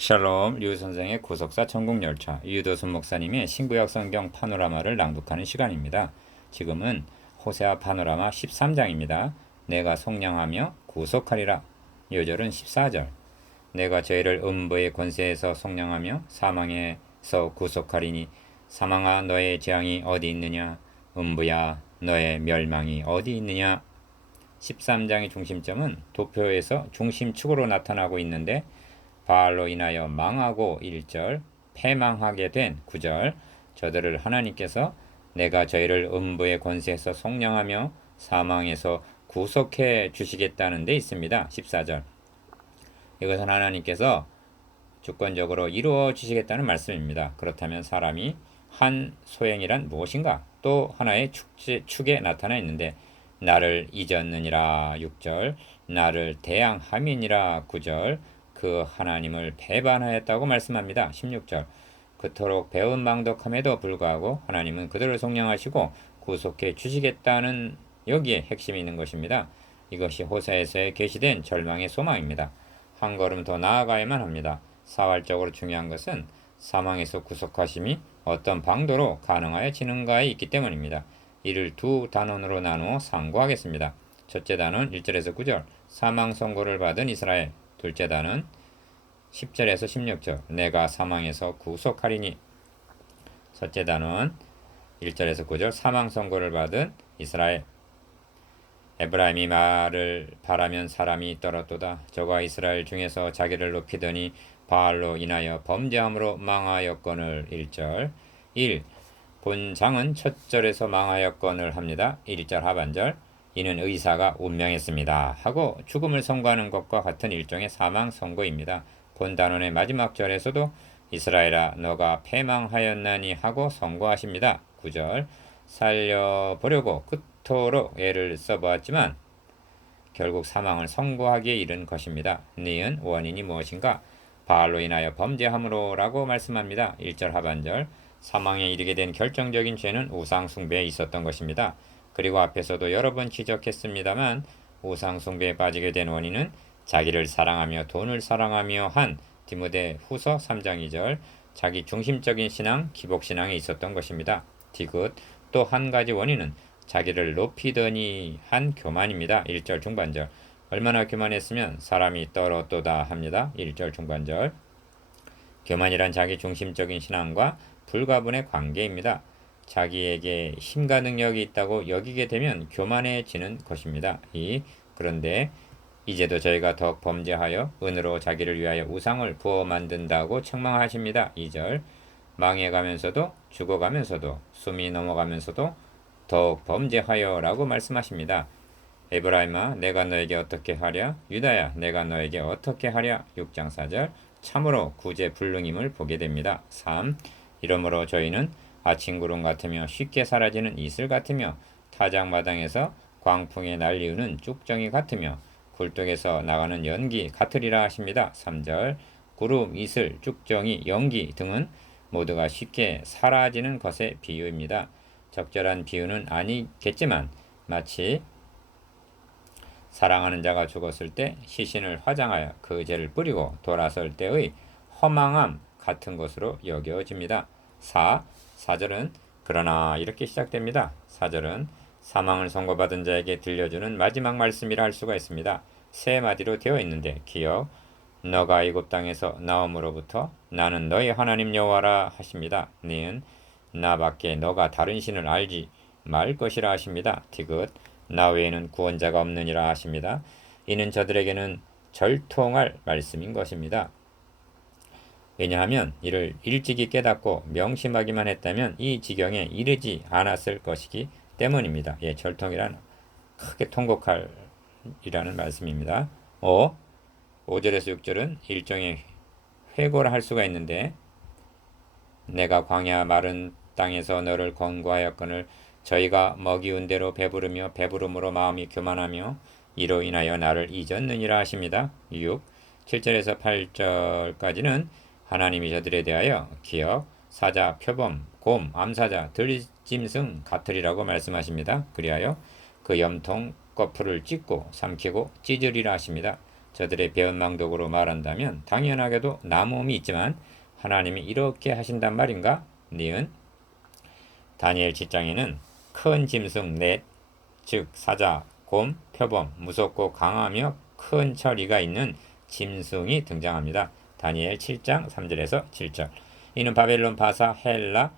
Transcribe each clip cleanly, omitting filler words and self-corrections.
샬롬 류 선생의 구속사 천국열차 유도순 목사님의 신구약 성경 파노라마를 낭독하는 시간입니다. 지금은 호세아 파노라마 13장입니다. 내가 속량하며 구속하리라. 요절은 14절. 내가 저희를 음부의 권세에서 속량하며 사망에서 구속하리니 사망아 너의 재앙이 어디 있느냐, 음부야 너의 멸망이 어디 있느냐. 13장의 중심점은 도표에서 중심축으로 나타나고 있는데 바알로 인하여 망하고 1절, 패망하게 된 9절, 저들을 하나님께서 내가 저희를 음부의 권세에서 속량하며 사망에서 구속해 주시겠다는 데 있습니다. 14절. 이것은 하나님께서 주권적으로 이루어 주시겠다는 말씀입니다. 그렇다면 사람이 한 소행이란 무엇인가? 또 하나의 축에 나타나 있는데 나를 잊었느니라 6절, 나를 대항함이니라 9절, 그 하나님을 배반하였다고 말씀합니다. 16절. 그토록 배운 망덕함에도 불구하고 하나님은 그들을 속량하시고 구속해 주시겠다는 여기에 핵심이 있는 것입니다. 이것이 호세아에서 계시된 절망의 소망입니다. 한 걸음 더 나아가야만 합니다. 사활적으로 중요한 것은 사망에서 구속하심이 어떤 방도로 가능하여지는가에 있기 때문입니다. 이를 두 단원으로 나누어 상고하겠습니다. 첫째 단원 1절에서 9절 사망 선고를 받은 이스라엘, 둘째 단원 10절에서 16절 내가 사망에서 구속하리니, 첫째 단원 1절에서 9절 사망 선고를 받은 이스라엘. 에브라임이 말을 바라면 사람이 떨었도다. 저가 이스라엘 중에서 자기를 높이더니 바알로 인하여 범죄함으로 망하였거늘. 1절 1. 본장은 첫 절에서 망하였거늘 합니다. 1절 하반절 이는 의사가 운명했습니다 하고 죽음을 선고하는 것과 같은 일종의 사망 선고입니다. 본 단원의 마지막 절에서도 이스라엘아 너가 패망하였나니 하고 선고하십니다. 9절 살려보려고 그토록 애를 써보았지만 결국 사망을 선고하기에 이른 것입니다. 니은 원인이 무엇인가? 바알로 인하여 범죄함으로 라고 말씀합니다. 1절 하반절 사망에 이르게 된 결정적인 죄는 우상 숭배에 있었던 것입니다. 그리고 앞에서도 여러 번 지적했습니다만 우상 숭배에 빠지게 된 원인은 자기를 사랑하며 돈을 사랑하며 한 디모데 후서 3장 2절 자기 중심적인 신앙, 기복신앙에 있었던 것입니다. 디귿 또 한 가지 원인은 자기를 높이더니 한 교만입니다. 1절 중반절 얼마나 교만했으면 사람이 떨었도다 합니다. 1절 중반절 교만이란 자기 중심적인 신앙과 불가분의 관계입니다. 자기에게 힘과 능력이 있다고 여기게 되면 교만해지는 것입니다. 그런데 이제도 저희가 더욱 범죄하여 은으로 자기를 위하여 우상을 부어 만든다고 책망하십니다. 2절 망해가면서도 죽어가면서도 숨이 넘어가면서도 더욱 범죄하여 라고 말씀하십니다. 에브라임아 내가 너에게 어떻게 하랴? 유다야 내가 너에게 어떻게 하랴? 6장 4절 참으로 구제불능임을 보게 됩니다. 3. 이러므로 저희는 아침 구름 같으며 쉽게 사라지는 이슬 같으며 타작마당에서 광풍에 날리우는 쭉정이 같으며 굴뚝에서 나가는 연기 같으리라 하십니다. 3절 구름, 이슬, 쭉정이, 연기 등은 모두가 쉽게 사라지는 것의 비유입니다. 적절한 비유는 아니겠지만 마치 사랑하는 자가 죽었을 때 시신을 화장하여 그 죄를 뿌리고 돌아설 때의 허망함 같은 것으로 여겨집니다. 4절은 그러나 이렇게 시작됩니다. 4절은 사망을 선고받은 자에게 들려주는 마지막 말씀이라 할 수가 있습니다. 세 마디로 되어 있는데 기억 너가 애굽 땅에서 나옴으로부터 나는 너희 하나님 여호와라 하십니다. 니은 나밖에 너가 다른 신을 알지 말 것이라 하십니다. 디귿 나 외에는 구원자가 없느니라 하십니다. 이는 저들에게는 절통할 말씀인 것입니다. 왜냐하면 이를 일찍이 깨닫고 명심하기만 했다면 이 지경에 이르지 않았을 것이기 때문입니다. 절통이란 크게 통곡할 이라는 말씀입니다. 5절에서 6절은 일종의 회고를 할 수가 있는데 내가 광야 마른 땅에서 너를 권고하였거늘 저희가 먹이운 대로 배부르며 배부름으로 마음이 교만하며 이로 인하여 나를 잊었느니라 하십니다. 7절에서 8절까지는 하나님이 저들에 대하여 기억, 사자, 표범, 곰, 암사자, 들짐승 같으리라고 말씀하십니다. 그리하여 그 염통 거풀을 찢고 삼키고 찢으리라 하십니다. 저들의 배은망덕으로 말한다면 당연하게도 나무음이 있지만 하나님이 이렇게 하신단 말인가? 니은 다니엘 7장에는 큰 짐승 넷, 즉 사자, 곰, 표범, 무섭고 강하며 큰 처리가 있는 짐승이 등장합니다. 다니엘 7장 3절에서 7절. 이는 바벨론, 바사, 헬라,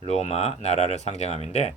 로마 나라를 상징함인데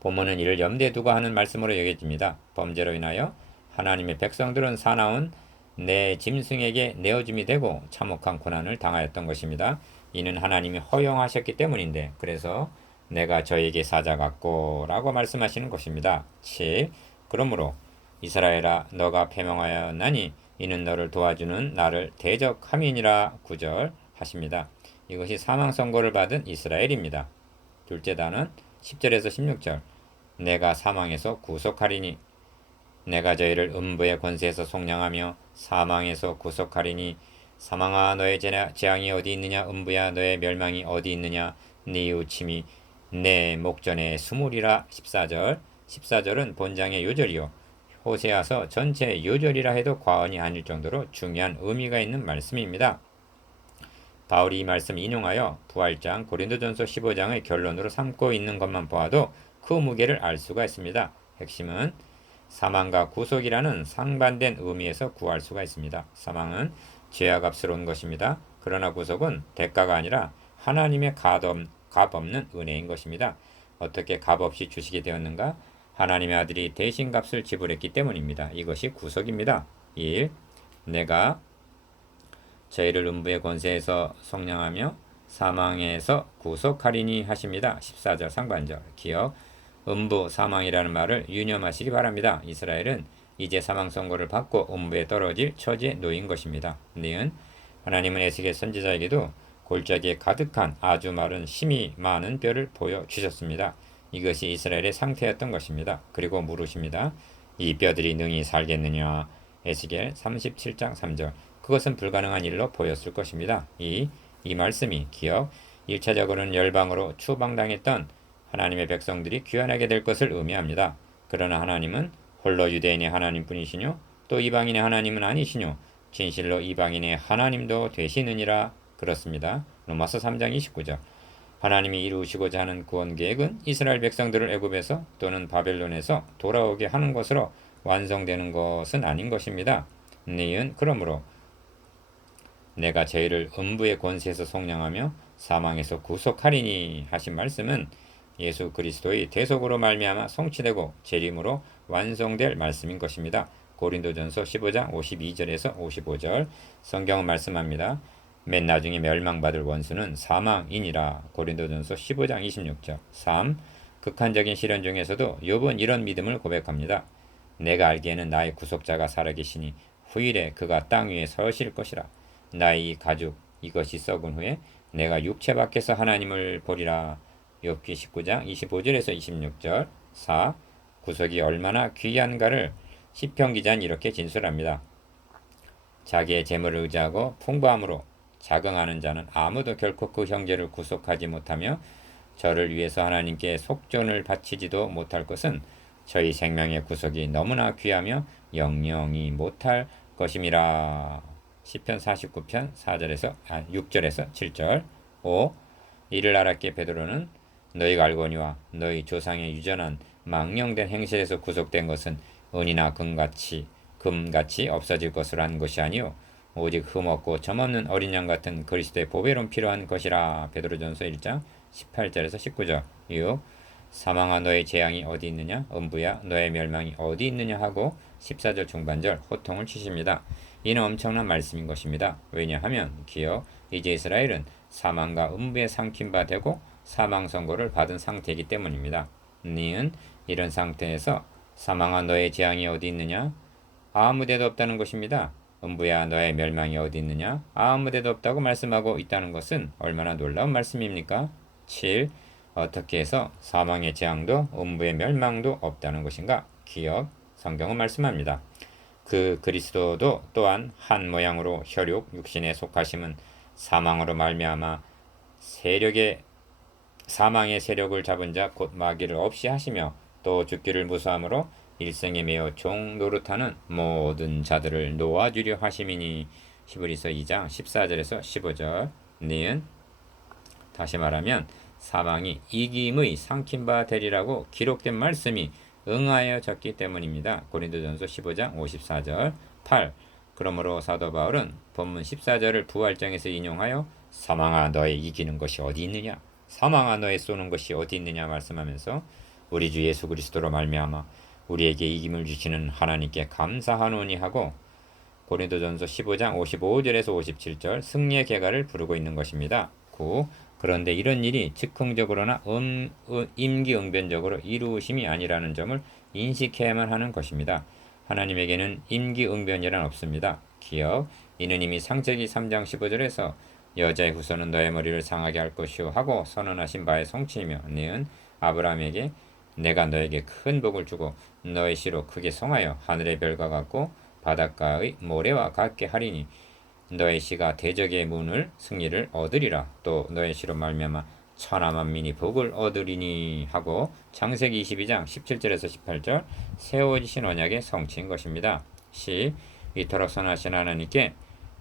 본문은 이를 염두에 두고 하는 말씀으로 여겨집니다. 범죄로 인하여 하나님의 백성들은 사나운 내 짐승에게 내어줌이 되고 참혹한 고난을 당하였던 것입니다. 이는 하나님이 허용하셨기 때문인데 그래서 내가 저에게 사자 같고 라고 말씀하시는 것입니다. 7. 그러므로 이스라엘아 너가 패망하였나니 이는 너를 도와주는 나를 대적함이니라 9절 하십니다. 이것이 사망 선고를 받은 이스라엘입니다. 둘째 단은 10절에서 16절 내가 사망에서 구속하리니 내가 저희를 음부의 권세에서 속량하며 사망에서 구속하리니 사망아 너의 재앙이 어디 있느냐 음부야 너의 멸망이 어디 있느냐 네 우침이 내 목전에 스물이라 14절 14절은 본장의 요절이요 호세아서 전체 요절이라 해도 과언이 아닐 정도로 중요한 의미가 있는 말씀입니다. 바울이 이 말씀 인용하여 부활장 고린도전서 15장의 결론으로 삼고 있는 것만 보아도 그 무게를 알 수가 있습니다. 핵심은 사망과 구속이라는 상반된 의미에서 구할 수가 있습니다. 사망은 죄와 값으로 온 것입니다. 그러나 구속은 대가가 아니라 하나님의 값없는 은혜인 것입니다. 어떻게 값없이 주시게 되었는가? 하나님의 아들이 대신 값을 지불했기 때문입니다. 이것이 구속입니다. 1. 내가 저희를 음부의 권세에서 속량하며 사망에서 구속하리니 하십니다. 14절 상반절 기억 음부 사망이라는 말을 유념하시기 바랍니다. 이스라엘은 이제 사망 선고를 받고 음부에 떨어질 처지에 놓인 것입니다. 니은 하나님은 에스겔 선지자에게도 골짜기에 가득한 아주 마른 심이 많은 뼈를 보여주셨습니다. 이것이 이스라엘의 상태였던 것입니다. 그리고 물으십니다. 이 뼈들이 능히 살겠느냐? 에스겔 37장 3절 그것은 불가능한 일로 보였을 것입니다. 이 말씀이 기억 1차적으로는 열방으로 추방당했던 하나님의 백성들이 귀환하게 될 것을 의미합니다. 그러나 하나님은 홀로 유대인의 하나님뿐이시뇨 또 이방인의 하나님은 아니시뇨 진실로 이방인의 하나님도 되시느니라 그렇습니다. 로마서 3장 29절 하나님이 이루시고자 하는 구원 계획은 이스라엘 백성들을 애굽에서 또는 바벨론에서 돌아오게 하는 것으로 완성되는 것은 아닌 것입니다. 니은 그러므로 내가 저희를 음부의 권세에서 속량하며 사망에서 구속하리니 하신 말씀은 예수 그리스도의 대속으로 말미암아 성취되고 재림으로 완성될 말씀인 것입니다. 고린도전서 15장 52절에서 55절 성경은 말씀합니다. 맨 나중에 멸망받을 원수는 사망이니라. 고린도전서 15장 26절 3. 극한적인 시련 중에서도 욥은 이런 믿음을 고백합니다. 내가 알기에는 나의 구속자가 살아계시니 후일에 그가 땅 위에 서실 것이라. 나의 이 가죽 이것이 썩은 후에 내가 육체 밖에서 하나님을 보리라. 욥기 19장 25절에서 26절 4. 구속이 얼마나 귀한가를 시편 기자는 이렇게 진술합니다. 자기의 재물을 의지하고 풍부함으로 자긍하는 자는 아무도 결코 그 형제를 구속하지 못하며 저를 위해서 하나님께 속전을 바치지도 못할 것은 저희 생명의 구속이 너무나 귀하며 영영이 못할 것임이라. 시편 49편 6절에서 7절 5. 이를 알았기에 베드로는 너희가 알거니와 너희 조상의 유전한 망령된 행실에서 구속된 것은 은이나 금같이 없어질 것으로 한 것이 아니요 오직 흠없고 점없는 어린 양 같은 그리스도의 보배로 필요한 것이라. 베드로전서 1장 18절에서 19절 6. 사망아 너의 재앙이 어디 있느냐 음부야 너의 멸망이 어디 있느냐 하고 14절 중반절 호통을 치십니다. 이는 엄청난 말씀인 것입니다. 왜냐하면 기억 이제 이스라엘은 사망과 음부에 삼킨 바 되고 사망 선고를 받은 상태이기 때문입니다. 니은 이런 상태에서 사망아 너의 재앙이 어디 있느냐 아무데도 없다는 것입니다. 음부야 너의 멸망이 어디 있느냐 아무데도 없다고 말씀하고 있다는 것은 얼마나 놀라운 말씀입니까? 7. 어떻게 해서 사망의 재앙도 음부의 멸망도 없다는 것인가? 기억 성경은 말씀합니다. 그 그리스도도 또한 한 모양으로 혈육 육신에 속하심은 사망으로 말미암아 사망의 세력을 잡은 자 곧 마귀를 없이 하시며 또 죽기를 무수함으로 일생에 매어 종 노릇하는 모든 자들을 놓아주려 하심이니. 히브리서 2장 14절에서 15절. 니은 다시 말하면 사망이 이김의 삼킨 바 되리라고 기록된 말씀이 응하여 졌기 때문입니다. 고린도전서 15장 54절. 8. 그러므로 사도 바울은 본문 14절을 부활장에서 인용하여 사망아 너의 이기는 것이 어디 있느냐, 사망아 너의 쏘는 것이 어디 있느냐 말씀하면서 우리 주 예수 그리스도로 말미암아 우리에게 이김을 주시는 하나님께 감사하노니 하고 고린도전서 15장 55절에서 57절 승리의 계가를 부르고 있는 것입니다. 9. 그런데 이런 일이 즉흥적으로나 임기응변적으로 이루어심이 아니라는 점을 인식해야만 하는 것입니다. 하나님에게는 임기응변이란 없습니다. 기억. 이는 이미 창세기 3장 15절에서 여자의 후손은 너의 머리를 상하게 할 것이요 하고 선언하신 바의 성취이며, 니은 아브라함에게 내가 너에게 큰 복을 주고 너의 씨로 크게 성하여 하늘의 별과 같고 바닷가의 모래와 같게 하리니 너의 씨가 대적의 문을 승리를 얻으리라. 또 너의 씨로 말미암아 천하 만민이 복을 얻으리니 하고 창세기 22장 17절에서 18절 세워지신 언약의 성취인 것입니다. 10. 이토록 선하신 하나님께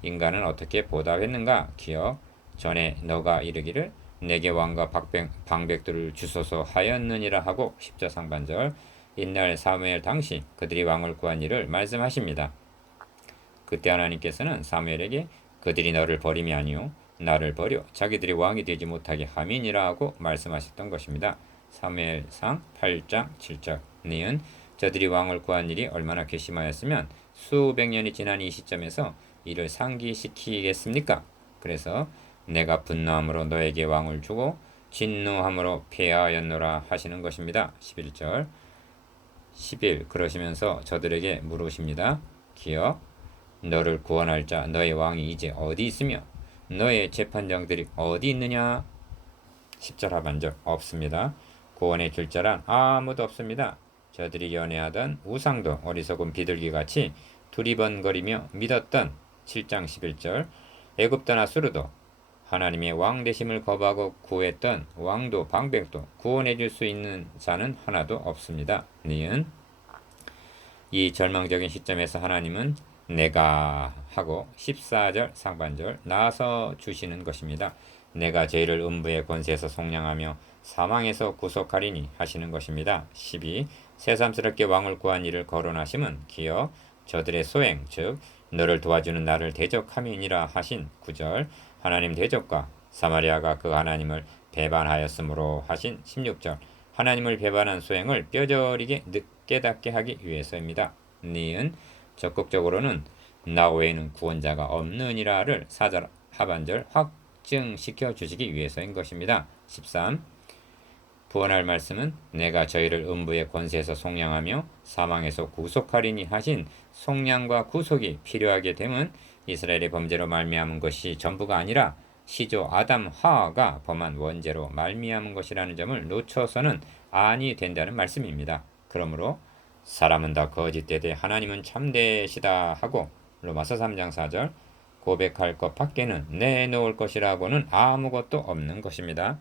인간은 어떻게 보답했는가? 기억. 전에 너가 이르기를 내게 왕과 방백들을 주소서 하였느니라 하고 10절 상반절. 옛날 사무엘 당시 그들이 왕을 구한 일을 말씀하십니다. 그때 하나님께서는 사무엘에게 그들이 너를 버림이 아니요 나를 버려 자기들이 왕이 되지 못하게 함이니라 하고 말씀하셨던 것입니다. 사무엘상 8장 7절. 니은 저들이 왕을 구한 일이 얼마나 괘씸하였으면 수백 년이 지난 이 시점에서 이를 상기시키겠습니까? 그래서 내가 분노함으로 너에게 왕을 주고 진노함으로 폐하였노라 하시는 것입니다. 11절. 10일 그러시면서 저들에게 물으십니다. 기억. 너를 구원할 자 너의 왕이 이제 어디 있으며 너의 재판장들이 어디 있느냐? 10절 하반절. 없습니다. 구원해 줄 자란 아무도 없습니다. 저들이 연애하던 우상도 어리석은 비둘기같이 두리번거리며 믿었던 7장 11절. 애굽도나 수르도 하나님의 왕 되심을 거부하고 구했던 왕도 방백도 구원해 줄 수 있는 자는 하나도 없습니다. 니은 이 절망적인 시점에서 하나님은 내가 하고 14절 상반절 나서 주시는 것입니다. 내가 저희를 음부의 권세에서 속량하며 사망에서 구속하리니 하시는 것입니다. 12. 새삼스럽게 왕을 구한 이를 거론하심은 기어 저들의 소행 즉 너를 도와주는 나를 대적함이니라 하신 9절. 하나님 대적과 사마리아가 그 하나님을 배반하였으므로 하신 16절. 하나님을 배반한 소행을 뼈저리게 깨닫게 하기 위해서입니다. 니은 적극적으로는 나 외에는 구원자가 없느니라를 4절 하반절 확증시켜 주시기 위해서인 것입니다. 13. 구원할 말씀은 내가 저희를 음부의 권세에서 속량하며 사망에서 구속하리니 하신 속량과 구속이 필요하게 됨은 이스라엘의 범죄로 말미암은 것이 전부가 아니라 시조 아담 하와가 범한 원죄로 말미암은 것이라는 점을 놓쳐서는 아니 된다는 말씀입니다. 그러므로 사람은 다 거짓되되 하나님은 참되시다 하고 로마서 3장 4절 고백할 것 밖에는 내놓을 것이라고는 아무것도 없는 것입니다.